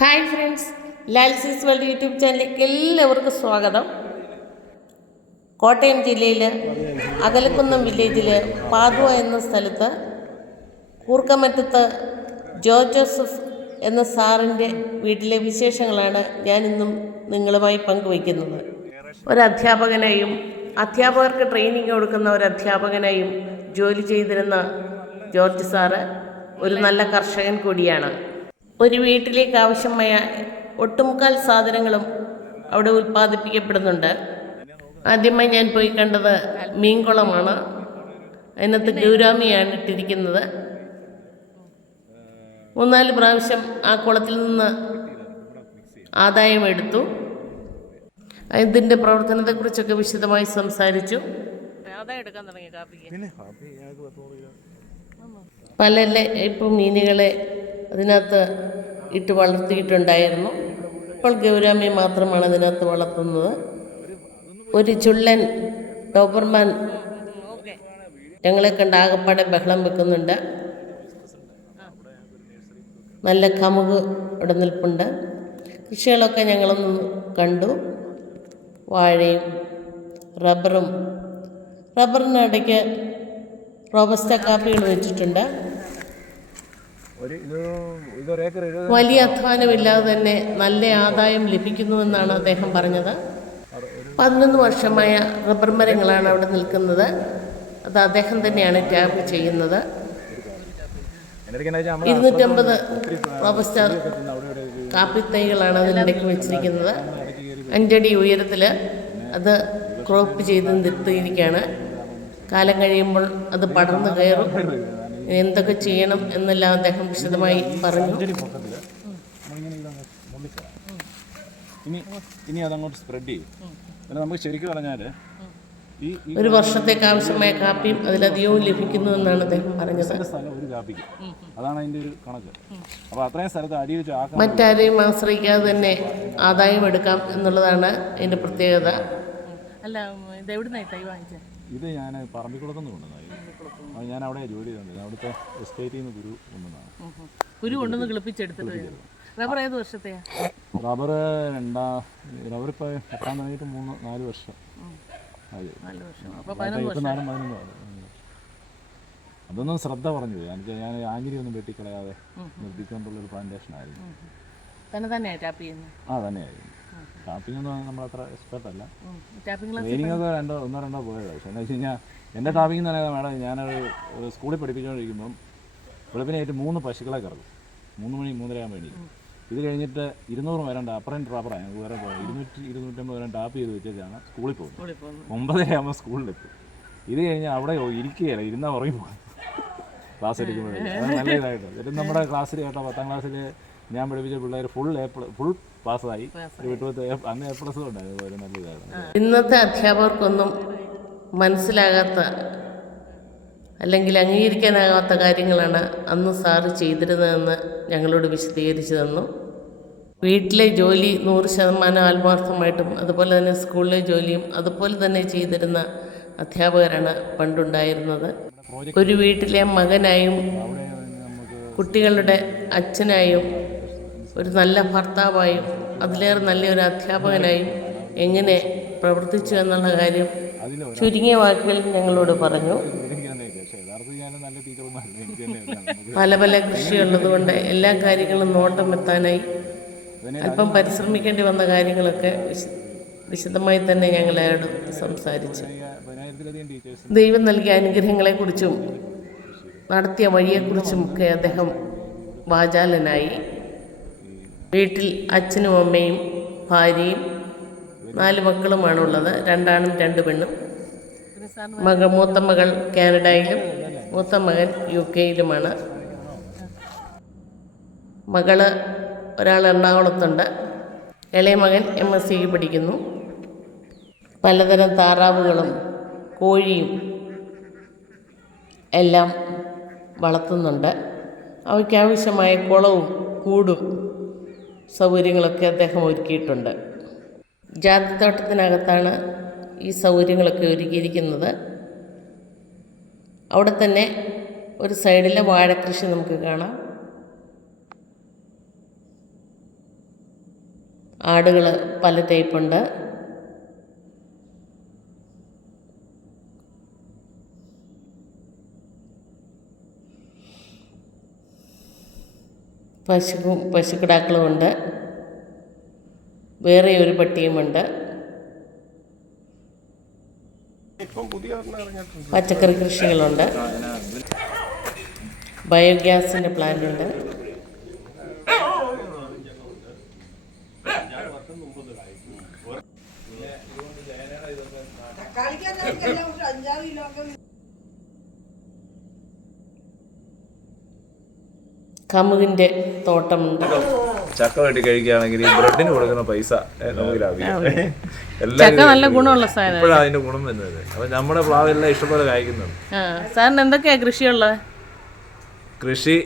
Hi friends, ലാൽസീസ് world YouTube ചാനലിലേക്ക് എല്ലാവർക്കും സ്വാഗതം. കോട്ടയം ജില്ലയിൽ അകലക്കുന്നം വില്ലേജിൽ പാതുവ എന്ന സ്ഥലത്ത് കൂർക്കമറ്റത്ത് ജോസഫ് എന്ന സാറിൻ്റെ വീട്ടിലെ വിശേഷങ്ങളാണ് ഞാനിന്നും നിങ്ങളുമായി പങ്കുവയ്ക്കുന്നത്. ഒരധ്യാപകനായും അധ്യാപകർക്ക് ട്രെയിനിങ് കൊടുക്കുന്ന ഒരധ്യാപകനായും ജോലി ചെയ്തിരുന്ന ജോർജ് സാറ് ഒരു നല്ല കർഷകൻ കൂടിയാണ്. ഒരു വീട്ടിലേക്ക് ആവശ്യമായ ഒട്ടുമുക്കാൽ സാധനങ്ങളും അവിടെ ഉൽപ്പാദിപ്പിക്കപ്പെടുന്നുണ്ട്. ആദ്യമായി ഞാൻ പോയി കണ്ടത് മീൻകുളമാണ്. അതിനകത്ത് ഗൗരാമിയാണ് ഇട്ടിരിക്കുന്നത്. 3-4 പ്രാവശ്യം ആ കുളത്തിൽ നിന്ന് ആദായം എടുത്തു. ഇതിൻ്റെ പ്രവർത്തനത്തെക്കുറിച്ചൊക്കെ വിശദമായി സംസാരിച്ചു. പല ഇപ്പം മീനുകളെ അതിനകത്ത് ഇട്ട് വളർത്തിയിട്ടുണ്ടായിരുന്നു. ഇപ്പോൾ ഗൗരാമി മാത്രമാണ് അതിനകത്ത് വളർത്തുന്നത്. ഒരു ചുള്ളൻ ഡോബർമാൻ ഞങ്ങളെ കണ്ട് ആകപ്പാടെ ബഹളം വെക്കുന്നുണ്ട്. നല്ല കമുക് ഇവിടെ നിൽപ്പുണ്ട്. കൃഷികളൊക്കെ ഞങ്ങളൊന്ന് കണ്ടു. വാഴയും റബ്ബറിനിടയ്ക്ക് റോബസ്റ്റ കാപ്പികൾ വെച്ചിട്ടുണ്ട്. വലിയ അധ്വാനമില്ലാതെ തന്നെ നല്ല ആദായം ലഭിക്കുന്നുവെന്നാണ് അദ്ദേഹം പറഞ്ഞത്. 11 വർഷമായ റബ്ബർ മരങ്ങളാണ് അവിടെ നിൽക്കുന്നത്. അത് അദ്ദേഹം തന്നെയാണ് ടാപ്പ് ചെയ്യുന്നത്. 250 റോബസ്റ്റ കാപ്പിത്തൈകളാണ് അതിനിടയ്ക്ക് വെച്ചിരിക്കുന്നത്. 5 അടി ഉയരത്തിൽ അത് ക്രോപ്പ് ചെയ്ത് നിർത്തിയിരിക്കുകയാണ്. കാലം കഴിയുമ്പോൾ അത് പടർന്നു കയറും. എന്തൊക്കെ ചെയ്യണം എന്നെല്ലാം അദ്ദേഹം വിശദമായി പറഞ്ഞു. ഇനി അതങ്ങോട്ട് സ്പ്രെഡ് ചെയ്യും. നമുക്ക് ശരിക്കും പറഞ്ഞാൽ ഒരു വർഷത്തേക്ക് ആവശ്യമായ കാപ്പിയും അതിലധികവും ലഭിക്കുന്നു എന്നാണ് അദ്ദേഹം പറഞ്ഞത്. ഒരു കാപ്പിക്ക് അതാണ് അതിൻ്റെ ഒരു കണക്ക്. അപ്പോൾ അത്രയും സ്ഥലത്ത് അടി വെച്ച് മറ്റാരെയും ആശ്രയിക്കാതെ തന്നെ ആദായം എടുക്കാം എന്നുള്ളതാണ് അതിൻ്റെ പ്രത്യേകത. അല്ല, ഇത് എവിടുന്നായി തൈ വാങ്ങിച്ചത്? ഇത് ഞാൻ പറമ്പിക്കുളത്തുനിന്ന് കൊണ്ടുവന്നായി. അത് ഞാൻ അവിടെ ജോലി ചെയ്തിട്ടുണ്ട്. അവിടുത്തെ എസ്റ്റേറ്റിൽ നിന്ന് കുരു കൊണ്ടുവന്ന് കിളിപ്പിച്ചെടുത്തിട്ട്. റബ്ബർ ഏത് വർഷത്തെയാ? റബ്ബർ ഇപ്പോൾ എത്താൻ തുടങ്ങിയിട്ട് 3-4 വർഷം. അതൊന്നും ശ്രദ്ധ പറഞ്ഞു. എനിക്ക് ഞാൻ ആഞ്ഞിരി ഒന്നും വെട്ടിക്കളയാതെ നിർത്തിക്കൊണ്ടുള്ളൊരു പ്ലാന്റേഷൻ ആയിരുന്നു. തന്നെയായിരുന്നു. ടാപ്പിംഗ് ഒന്നും നമ്മളത്ര എക്സ്പെർട്ട് അല്ല. ട്രെയിനിങ് ഒക്കെ 1-2 പോയത്. പക്ഷേ എന്താ വെച്ച് കഴിഞ്ഞാൽ എൻ്റെ ടാപ്പിംഗ് എന്ന് പറയുന്നത്, മാഡം ഞാനൊരു സ്കൂളിൽ പഠിപ്പിച്ചുകൊണ്ടിരിക്കുമ്പം വെളുപ്പിനായിട്ട് 3 പശുക്കളെ കറക്കും. 3 മണി 3:30 ആകുമ്പോൾ വേണ്ടി. ഇത് കഴിഞ്ഞിട്ട് 200 വരണ്ട അപ്പറൻ റബ്ബറാണ് ഞങ്ങൾക്ക് വേറെ പോയത്. 200-250 വരെ ടാപ്പ് ചെയ്ത് വെച്ചാണ് സ്കൂളിൽ പോകുന്നത്. 9:30 ആകുമ്പോൾ സ്കൂളിലെത്തും. ഇത് കഴിഞ്ഞാൽ അവിടെ ഇരിക്കുകയല്ല, ഇരുന്നാൽ ഉറങ്ങി പോകും ക്ലാസ് എടുക്കുമ്പോഴേ. അത് നല്ല ഇതായിട്ട് എന്നിട്ട് നമ്മുടെ ക്ലാസ്സിൽ കേട്ടോ 10ാം ക്ലാസ്സിൽ ഞാൻ പഠിപ്പിച്ച പിള്ളേർ ഫുൾ പാസ്സായി. അന്ന് A+ ഉണ്ടായിരുന്നു. ഒരു നല്ല ഇതായിരുന്നു. ഇന്നത്തെ അധ്യാപകർക്കൊന്നും മനസ്സിലാകാത്ത അല്ലെങ്കിൽ അംഗീകരിക്കാനാകാത്ത കാര്യങ്ങളാണ് അന്ന് സാറ് ചെയ്തിരുന്നതെന്ന് ഞങ്ങളോട് വിശദീകരിച്ചു തന്നു. വീട്ടിലെ ജോലി 100% ആത്മാർത്ഥമായിട്ടും അതുപോലെ തന്നെ സ്കൂളിലെ ജോലിയും അതുപോലെ തന്നെ ചെയ്തിരുന്ന അധ്യാപകരാണ് പണ്ടുണ്ടായിരുന്നത്. ഒരു വീട്ടിലെ മകനായും കുട്ടികളുടെ അച്ഛനായും ഒരു നല്ല ഭർത്താവായും അതിലേറെ നല്ലൊരു അധ്യാപകനായും എങ്ങനെ പ്രവർത്തിച്ചു എന്നുള്ള കാര്യം ചുരുങ്ങിയ വാക്കുകളിൽ ഞങ്ങളോട് പറഞ്ഞു. പല കൃഷിയുള്ളതുകൊണ്ട് എല്ലാ കാര്യങ്ങളും നോട്ടം എത്താനായി അല്പം പരിശ്രമിക്കേണ്ടി വന്ന കാര്യങ്ങളൊക്കെ വിശദമായി തന്നെ ഞങ്ങളോട് സംസാരിച്ചു. ദൈവം നൽകിയ അനുഗ്രഹങ്ങളെക്കുറിച്ചും നടത്തിയ വഴിയെക്കുറിച്ചുമൊക്കെ അദ്ദേഹം വാചാലനായി. വീട്ടിൽ അച്ഛനും അമ്മയും ഭാര്യയും 4 മക്കളുമാണുള്ളത്. 2 ആണും 2 പെണ്ണും. മൂത്ത മകൾ കാനഡയിലും മൂത്ത മകൻ UK-യിലുമാണ്. മകള് ഒരാൾ എറണാകുളത്തുണ്ട്. ഇളയ മകൻ MSc പഠിക്കുന്നു. പലതരം താറാവുകളും കോഴിയും എല്ലാം വളർത്തുന്നുണ്ട്. അവയ്ക്കാവശ്യമായ കുളവും കൂടും സൗകര്യങ്ങളൊക്കെ അദ്ദേഹം ഒരുക്കിയിട്ടുണ്ട്. ജാതിത്തോട്ടത്തിനകത്താണ് ഈ സൗകര്യങ്ങളൊക്കെ ഒരുക്കിയിരിക്കുന്നത്. അവിടെ തന്നെ ഒരു സൈഡിലെ വാഴക്കൃഷി നമുക്ക് കാണാം. ആടുകൾ പല ടൈപ്പുണ്ട്. പശുക്കിടാക്കളുമുണ്ട്. വേറെ ഒരു പട്ടിയുമുണ്ട്. പച്ചക്കറി കൃഷികളുണ്ട്. ബയോഗ്യാസിൻ്റെ പ്ലാന്റുണ്ട്. കമുകിൻ്റെ തോട്ടമുണ്ട്. ചക്ക വെട്ടി കഴിക്കുകയാണെങ്കിൽ ഈ ബ്രെഡിന് കൊടുക്കുന്ന പൈസ നമുക്ക് ലാഭിക്കാം. ചക്ക നല്ല ഗുണമുള്ള സാധനം. ഇപ്പോഴാണ് അതിന്റെ ഗുണം വരുന്നത്. അപ്പൊ നമ്മുടെ പ്ലാവെല്ലാം ഇഷ്ടംപോലെ കായ്ക്കുന്നുണ്ട്. സാറിന് എന്തൊക്കെയാ കൃഷിയുള്ളത്? കൃഷി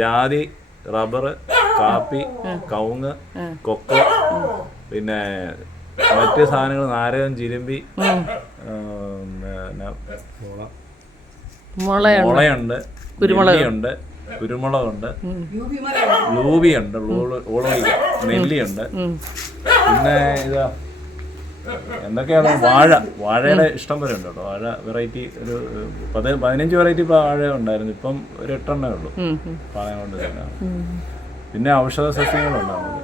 ജാതി, റബ്ബർ, കാപ്പി, കവുങ്ങ്, കൊക്കോ, പിന്നെ മറ്റ് സാധനങ്ങൾ നാരകം, ചിരമ്പി, മുളയുണ്ട്, കുരുമുളകുണ്ട്, ലൂബിയുണ്ട്, നെല്ലിയുണ്ട്. പിന്നെ ഇതാ എന്തൊക്കെയാണ്, വാഴയുടെ ഇഷ്ടം പോലെ ഉണ്ട് കേട്ടോ. വാഴ വെറൈറ്റി ഒരു 15 വെറൈറ്റി വാഴ ഉണ്ടായിരുന്നു. ഇപ്പം ഒരു 8 എണ്ണേ ഉള്ളൂ പാളയം കൊണ്ട് തന്നെ. പിന്നെ ഔഷധ സസ്യങ്ങളുണ്ടാകും.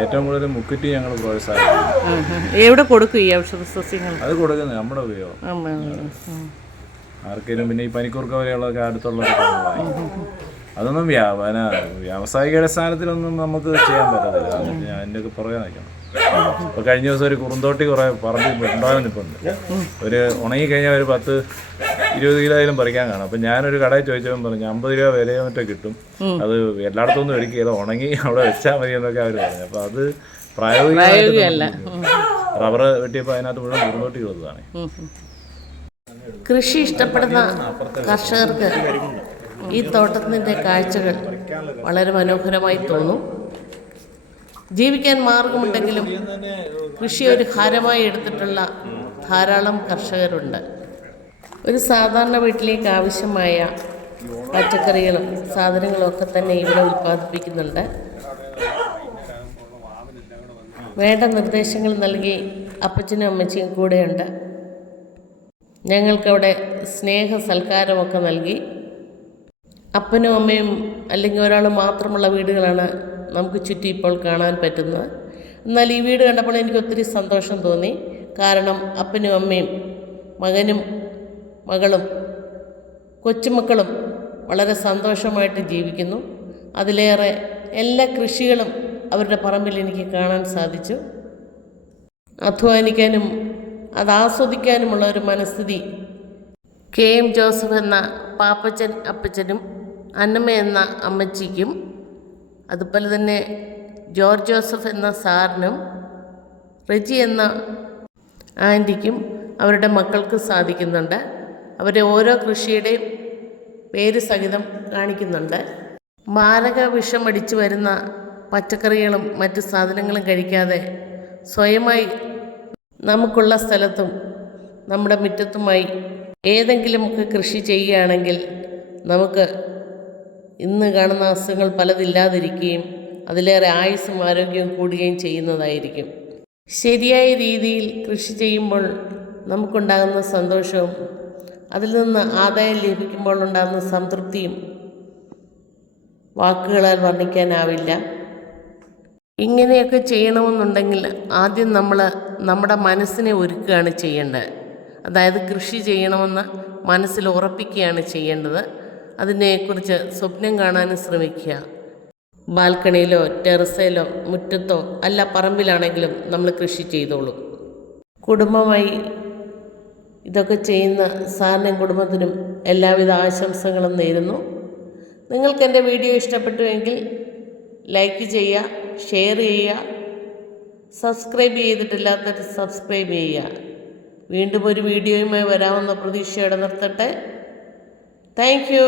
ഏറ്റവും കൂടുതൽ മുക്കുറ്റി ഞങ്ങൾ പ്രോത്സാഹിപ്പിക്കും. എവിടെ കൊടുക്കും ഈ ഔഷധ സസ്യങ്ങൾ? അത് കൊടുക്കുന്നത് നമ്മുടെ ഉപയോഗം ആർക്കെങ്കിലും. പിന്നെ ഈ പനിക്കൂർക്ക വരെയുള്ളതൊക്കെ അടുത്തുള്ളവരൊക്കെ അതൊന്നും വ്യാവസായിക അടിസ്ഥാനത്തിലൊന്നും നമുക്ക് ചെയ്യാൻ പറ്റത്തില്ല. ഞാൻ അതിൻ്റെയൊക്കെ പുറകെ നിൽക്കണം. ഇപ്പോൾ കഴിഞ്ഞ ദിവസം ഒരു കുറുന്തോട്ടി കുറേ പറമ്പിൽ ഉണ്ടാകാൻ നിൽപ്പുണ്ട്. ഒരു ഉണങ്ങി കഴിഞ്ഞാൽ ഒരു 10-20 കിലോയിലും പറിക്കാൻ കാണും. അപ്പം ഞാനൊരു കടയിൽ ചോദിച്ചപ്പോൾ പറഞ്ഞു 50 രൂപ വിലയോ മറ്റോ കിട്ടും, അത് എല്ലായിടത്തും ഒരിക്കലും ഉണങ്ങി അവിടെ വെച്ചാൽ മതി എന്നൊക്കെ അവർ പറഞ്ഞു. അപ്പോൾ അത് പ്രായോഗികമല്ല. റബ്ബർ വെട്ടിയപ്പോൾ അതിനകത്ത് മുഴുവൻ കുറുന്തോട്ടി കൊടുത്തതാണ്. കൃഷി ഇഷ്ടപ്പെടുന്ന കർഷകർക്ക് ഈ തോട്ടത്തിൻ്റെ കാഴ്ചകൾ വളരെ മനോഹരമായി തോന്നും. ജീവിക്കാൻ മാർഗമുണ്ടെങ്കിലും കൃഷി ഒരു ഭാരമായി എടുത്തിട്ടുള്ള ധാരാളം കർഷകരുണ്ട്. ഒരു സാധാരണ വീട്ടിലേക്ക് ആവശ്യമായ പച്ചക്കറികളും സാധനങ്ങളും ഒക്കെ തന്നെ ഇവിടെ ഉൽപ്പാദിപ്പിക്കുന്നുണ്ട്. വേണ്ട നിർദ്ദേശങ്ങൾ നൽകി അപ്പച്ചനും അമ്മച്ചിയും കൂടെയുണ്ട്. ഞങ്ങൾക്കവിടെ സ്നേഹ സൽക്കാരമൊക്കെ നൽകി. അപ്പനും അമ്മയും അല്ലെങ്കിൽ ഒരാൾ മാത്രമുള്ള വീടുകളാണ് നമുക്ക് ചുറ്റും ഇപ്പോൾ കാണാൻ പറ്റുന്നത്. എന്നാൽ ഈ വീട് കണ്ടപ്പോൾ എനിക്ക് ഒത്തിരി സന്തോഷം തോന്നി. കാരണം അപ്പനും അമ്മയും മകനും മകളും കൊച്ചുമക്കളും വളരെ സന്തോഷമായിട്ട് ജീവിക്കുന്നു. അതിലേറെ എല്ലാ കൃഷികളും അവരുടെ പറമ്പിൽ എനിക്ക് കാണാൻ സാധിച്ചു. അധ്വാനിക്കാനും അത് ആസ്വദിക്കാനുമുള്ള ഒരു മനസ്ഥിതി KM ജോസഫ് എന്ന പാപ്പച്ചൻ അപ്പച്ചനും അന്നമ്മ എന്ന അമ്മച്ചിക്കും, അതുപോലെ തന്നെ ജോർജ് ജോസഫ് എന്ന സാറിനും റെജി എന്ന ആൻറ്റിക്കും അവരുടെ മക്കൾക്ക് സാധിക്കുന്നുണ്ട്. അവരെ ഓരോ കൃഷിയുടെയും പേര് സഹിതം കാണിക്കുന്നുണ്ട്. മാരക വിഷമടിച്ചു വരുന്ന പച്ചക്കറികളും മറ്റു സാധനങ്ങളും കഴിക്കാതെ സ്വയമായി നമുക്കുള്ള സ്ഥലത്തും നമ്മുടെ മുറ്റത്തുമായി ഏതെങ്കിലുമൊക്കെ കൃഷി ചെയ്യുകയാണെങ്കിൽ നമുക്ക് ഇന്ന് കാണുന്ന അസുഖങ്ങൾ പലതില്ലാതിരിക്കുകയും അതിലേറെ ആയുസ്സും ആരോഗ്യവും കൂടുകയും ചെയ്യുന്നതായിരിക്കും. ശരിയായ രീതിയിൽ കൃഷി ചെയ്യുമ്പോൾ നമുക്കുണ്ടാകുന്ന സന്തോഷവും അതിൽ നിന്ന് ആദായം ലഭിക്കുമ്പോൾ ഉണ്ടാകുന്ന സംതൃപ്തിയും വാക്കുകളാൽ വർണ്ണിക്കാനാവില്ല. ഇങ്ങനെയൊക്കെ ചെയ്യണമെന്നുണ്ടെങ്കിൽ ആദ്യം നമ്മൾ നമ്മുടെ മനസ്സിനെ ഒരുക്കുകയാണ് ചെയ്യേണ്ടത്. അതായത് കൃഷി ചെയ്യണമെന്ന് മനസ്സിൽ ഉറപ്പിക്കുകയാണ് ചെയ്യേണ്ടത്. അതിനെക്കുറിച്ച് സ്വപ്നം കാണാനും ശ്രമിക്കുക. ബാൽക്കണിയിലോ ടെറസിലോ മുറ്റത്തോ അല്ല പറമ്പിലാണെങ്കിലും നമ്മൾ കൃഷി ചെയ്തോളും. കുടുംബമായി ഇതൊക്കെ ചെയ്യുന്ന സാറിനും കുടുംബത്തിനും എല്ലാവിധ ആശംസകളും നേരുന്നു. നിങ്ങൾക്ക് എൻ്റെ വീഡിയോ ഇഷ്ടപ്പെട്ടുവെങ്കിൽ ലൈക്ക് ചെയ്യുക, ഷെയർ ചെയ്യുക, സബ്സ്ക്രൈബ് ചെയ്തിട്ടില്ലാത്തവർ സബ്സ്ക്രൈബ് ചെയ്യുക. വീണ്ടും ഒരു വീഡിയോയുമായി വരാമെന്ന പ്രതീക്ഷയോടെ നിർത്തട്ടെ. Thank you.